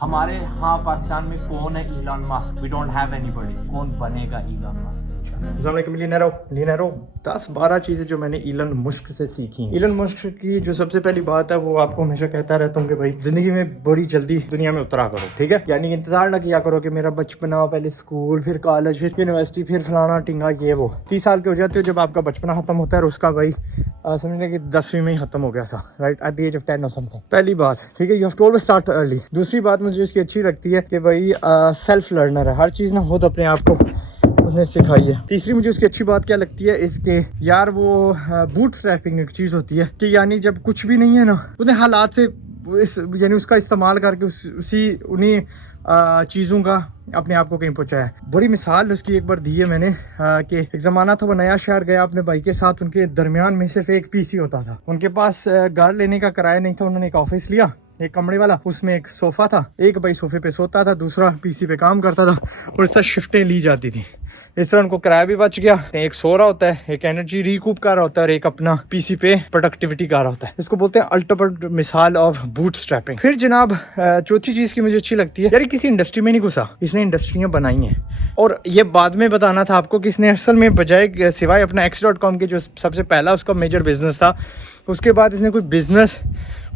हमारे यहाँ पाकिस्तान में कौन है Elon Musk? We don't have anybody. कौन बनेगा इलॉन मस्क? मिलियनेरो 10-12 चीज़ें जो मैंने इलन मुस्क से सीखी। इलन मुस्क की जो सबसे पहली बात है वो आपको हमेशा कहता रहता हूँ कि भाई जिंदगी में बड़ी जल्दी दुनिया में उतरा करो, ठीक है। यानी इंतजार ना किया करो कि मेरा बचपना हो, पहले स्कूल, फिर कॉलेज, फिर यूनिवर्सिटी, फिर फलाना टिंगा ये वो। 30 साल के हो जाते हो जब आपका बचपना खत्म होता है और उसका भाई समझने की 10वीं में ही खत्म हो गया था, right, at the age of 10 or something. पहली बात, ठीक है, you have to always start early. दूसरी बात मुझे इसकी अच्छी लगती है कि भाई सेल्फ लर्नर है, हर चीज़ ना खुद अपने आप को उसने सिखाई है। तीसरी मुझे उसकी अच्छी बात क्या लगती है इसके, यार वो बूट स्ट्रैपिंग एक चीज़ होती है कि यानी जब कुछ भी नहीं है ना, उन्हें हालात से यानी उसका इस्तेमाल करके उसी उन्हीं चीज़ों का अपने आप को कहीं पहुंचाया है। बड़ी मिसाल उसकी एक बार दी है मैंने कि एक ज़माना था, वो नया शहर गया अपने भाई के साथ, उनके दरमियान में सिर्फ एक पीसी होता था, उनके पास घर लेने का किराया नहीं था, उन्होंने एक ऑफिस लिया, एक कमरे वाला, उसमें एक सोफ़ा था, एक भाई सोफ़े पे सोता था, दूसरा पीसी पे काम करता था और इस तरह शिफ्टें ली जाती थी। इस तरह उनको किराया भी बच गया, एक सो रहा होता है, एक एनर्जी रिकूप कर रहा होता है और एक अपना पीसी पे प्रोडक्टिविटी कर रहा होता है। इसको बोलते हैं अल्टीमेट मिसाल ऑफ बूट स्ट्रैपिंग। फिर जनाब चौथी चीज़ की मुझे अच्छी लगती है, यार किसी इंडस्ट्री में नहीं घुसा, इसने इंडस्ट्रियाँ बनाई हैं। और ये बाद में बताना था आपको कि इसने असल में बजाय सिवाय अपना x.com के जो सबसे पहला उसका मेजर बिजनेस था, उसके बाद इसने कोई बिजनेस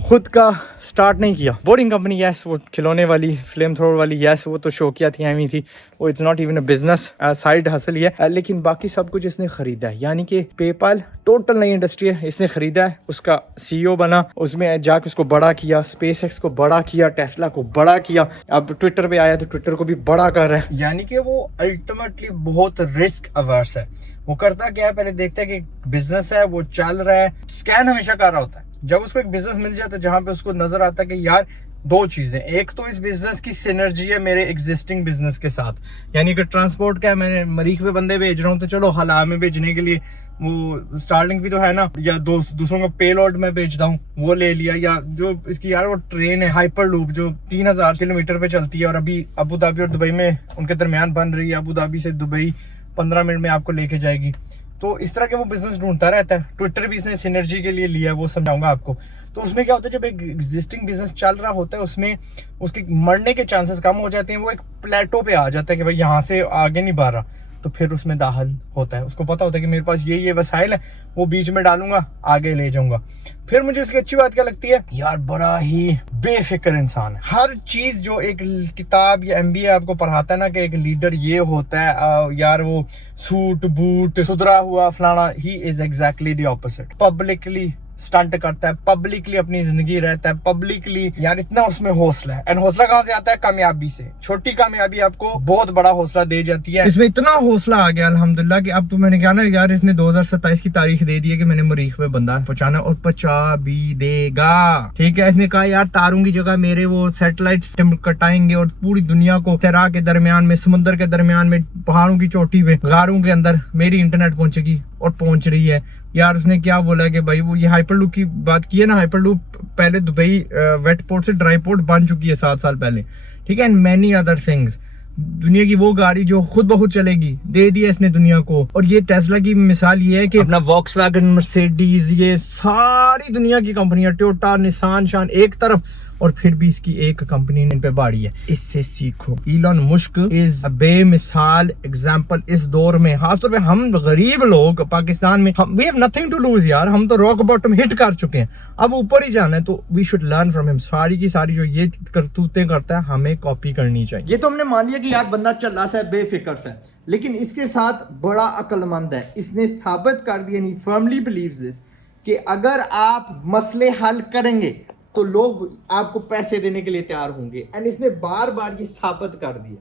खुद का स्टार्ट नहीं किया। बोरिंग कंपनी, यस, वो खिलौने वाली, फ्लेम थ्रोवर वाली, यस, वो तो शौकिया थी, एमी थी, वो it's not even a business, side hustle ही है। लेकिन बाकी सब कुछ इसने खरीदा है, यानी कि पेपाल टोटल नई इंडस्ट्री है, इसने खरीदा है, उसका सीईओ बना, उसमें जाके उसको बड़ा किया, स्पेसएक्स को बड़ा किया, टेस्ला को बड़ा किया, अब ट्विटर पे आया तो ट्विटर को भी बड़ा कर रहा है। यानी कि वो अल्टीमेटली बहुत रिस्क अवर्स है। वो करता क्या है, पहले देखता है कि बिजनेस है, वो चल रहा है, स्कैन हमेशा कर रहा होता है। जब उसको एक बिजनेस मिल जाता है जहां पे उसको नजर आता है कि यार दो चीजें, एक तो इस बिजनेस की सिनर्जी है मेरे एग्जिस्टिंग बिजनेस के साथ, यानी कि ट्रांसपोर्ट का है, मैंने मरीख पे बंदे भेज रहा हूँ तो चलो हला में भेजने के लिए वो स्टारलिंक भी तो है ना, या दूसरों का पेलोड में भेजता हूँ, वो ले लिया। या जो इसकी यार वो ट्रेन है हाइपर लूप जो 3000 किलोमीटर पे चलती है और अभी अबू धाबी और दुबई में उनके दरमियान बन रही है, अबू धाबी से दुबई 15 मिनट में आपको लेके जाएगी। तो इस तरह के वो बिजनेस ढूंढता रहता है। ट्विटर भी इसने सिनर्जी के लिए लिया है, वो समझाऊंगा आपको। तो उसमें क्या होता है, जब एक एग्जिस्टिंग बिजनेस चल रहा होता है उसमें उसके मरने के चांसेस कम हो जाते हैं, वो एक प्लेटो पे आ जाता है कि भाई यहाँ से आगे नहीं बढ़ रहा, तो फिर उसमें दाखिल होता है। उसको पता होता है कि मेरे पास ये वसाइल है, वो बीच में डालूंगा, आगे ले जाऊंगा। फिर मुझे उसकी अच्छी बात क्या लगती है, यार बड़ा ही बेफिक्र इंसान है। हर चीज जो एक किताब या MBA आपको पढ़ाता है ना कि एक लीडर ये होता है, यार वो सूट बूट सुधरा हुआ फलाना, he is exactly the opposite. Publicly stunt करता है, पब्लिकली अपनी जिंदगी रहता है, पब्लिकली, यार इतना उसमें हौसला है। एंड हौसला कहाँ से आता है? कामयाबी से। छोटी कामयाबी आपको बहुत बड़ा हौसला दे जाती है। इसमें इतना हौसला आ गया अल्हम्दुलिल्लाह कि अब तो मैंने कहा ना यार, इसने 2027 की तारीख दे दी है कि मैंने मरीख में बंदा पहुंचाना और पहुंचा भी देगा, ठीक है। इसने कहा यार तारों की जगह मेरे वो सैटेलाइट कटाएंगे और पूरी दुनिया को सहरा के दरमियान में, समुद्र के दरमियान में, पहाड़ों की चोटी पे, गारों के अंदर मेरी इंटरनेट पहुंचेगी और पहुंच रही है। यार उसने क्या बोला कि भाई वो ये हाइपरलूप की बात की है ना, हाइपरलूप पहले दुबई वेट पोर्ट से ड्राई पोर्ट बन चुकी है 7 साल पहले, ठीक है। एंड मैनी अदर थिंग्स, दुनिया की वो गाड़ी जो खुद ब खुद चलेगी दे दिया इसने दुनिया को। और ये टेस्ला की मिसाल ये है कि अपना वॉक्सवैगन, मर्सिडीज, ये सारी दुनिया की कंपनियां, टोयोटा, निसान, शान एक तरफ, और फिर भी इसकी एक कंपनी इन पे बाड़ी है। इससे सीखो। इलॉन मस्क इज बेमिसाल एग्जांपल इस दौर में, खासतौर पे हम गरीब लोग पाकिस्तान में, हम we have nothing to lose यार, हम तो रॉक बॉटम हिट कर चुके हैं, अब ऊपर ही जाना है, तो we should learn from him. सारी की सारी जो ये करतूतें करता है हमें कॉपी करनी चाहिए। ये तो हमने मान लिया कि यार बंदा चला सा है, बेफिक्र सा है, लेकिन इसके साथ बड़ा अक्लमंद है। इसने साबित कर दिया, नहीं फर्मली बिलीव्स दिस, कि अगर आप मसले हल करेंगे तो लोग आपको पैसे देने के लिए तैयार होंगे। एंड इसने बार बार ये साबित कर दिया।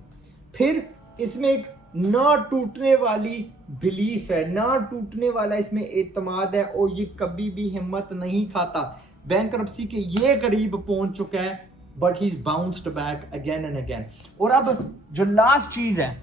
फिर इसमें एक ना टूटने वाली बिलीफ है, ना टूटने वाला इसमें एतमाद है, और ये कभी भी हिम्मत नहीं खाता। बैंकरप्सी के ये करीब पहुंच चुका है, but he is bounced back again and again. और अब जो लास्ट चीज है,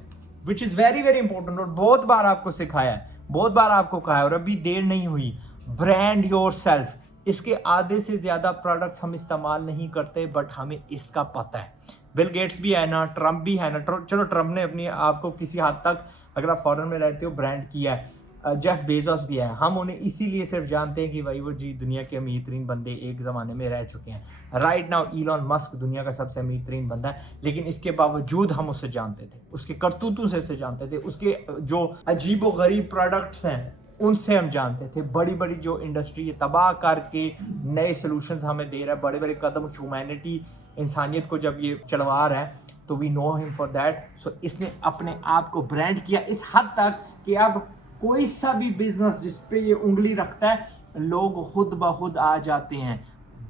which is very very important, और बहुत बार आपको सिखाया है, बहुत बार आपको कहा है, और अभी देर नहीं हुई, ब्रांड योरसेल्फ। इसके आधे से ज्यादा प्रोडक्ट्स हम इस्तेमाल नहीं करते, बट हमें इसका पता है। बिल गेट्स भी है ना, ट्रम्प भी है ना, चलो ट्रम्प ने अपनी आपको किसी हद तक, अगर आप फॉरेन में रहते हो, ब्रांड किया है, जेफ बेजोस भी है, हम उन्हें इसीलिए सिर्फ जानते हैं कि भाई वो जी दुनिया के अमीर तरीन बंदे एक ज़माने में रह चुके हैं। राइट नाउ इलॉन मस्क दुनिया का सबसे अमीर तरीन बंदा है, लेकिन इसके बावजूद हम उससे जानते थे, उसके करतूतों से उससे जानते थे, उसके जो अजीब व गरीब प्रोडक्ट्स हैं उनसे हम जानते थे। बड़ी बड़ी जो इंडस्ट्री ये तबाह करके नए सोल्यूशंस हमें दे रहा है, बड़े बड़े कदम ह्यूमैनिटी इंसानियत को जब ये चलवा रहा है, तो we know him for that. So इसने अपने आप को ब्रांड किया इस हद तक कि अब कोई सा भी बिजनेस जिस पे ये उंगली रखता है, लोग खुद ब खुद आ जाते हैं।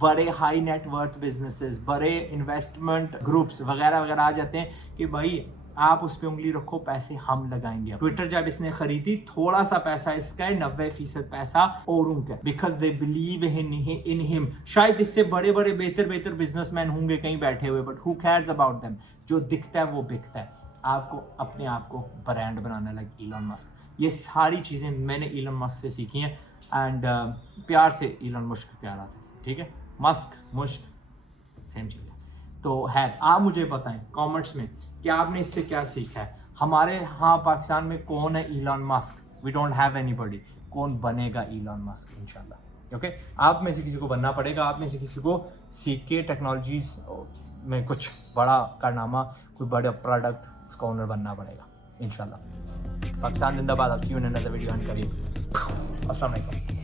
बड़े हाई नेटवर्थ बिजनेसेस, बड़े इन्वेस्टमेंट ग्रुप्स वगैरह वगैरह आ जाते हैं कि भाई आप उस पे उंगली रखो, पैसे हम लगाएंगे। ट्विटर जब इसने खरीदी, थोड़ा सा पैसा इसका है, 90% पैसा और उनका, because they believe in him. शायद इससे बड़े बड़े बेहतर बिजनेसमैन होंगे कहीं बैठे हुए, but who cares about them. जो दिखता है वो बिकता है। आपको अपने आप को ब्रांड बनाना, लाइक इलॉन मस्क। ये सारी चीज़ें मैंने इलॉन मस्क से सीखी हैं, एंड प्यार से इलॉन मस्क कह रहा था, ठीक है, मस्क मुश्क सेम चीज़ है। तो है, आप मुझे बताएं कमेंट्स में कि आपने इससे क्या सीखा है। हमारे यहाँ पाकिस्तान में कौन है Elon Musk? We don't have anybody. कौन बनेगा इलॉन मस्क इंशाल्लाह? ओके, आप में से किसी को बनना पड़ेगा, आप में से किसी को सीख के टेक्नोलॉजीज में कुछ बड़ा कारनामा, कोई बड़ा प्रोडक्ट, उसका ओनर बनना पड़ेगा इंशाल्लाह। पाकिस्तान जिंदाबाद। I'll see you in another video and करिए। अस्सलाम वालेकुम।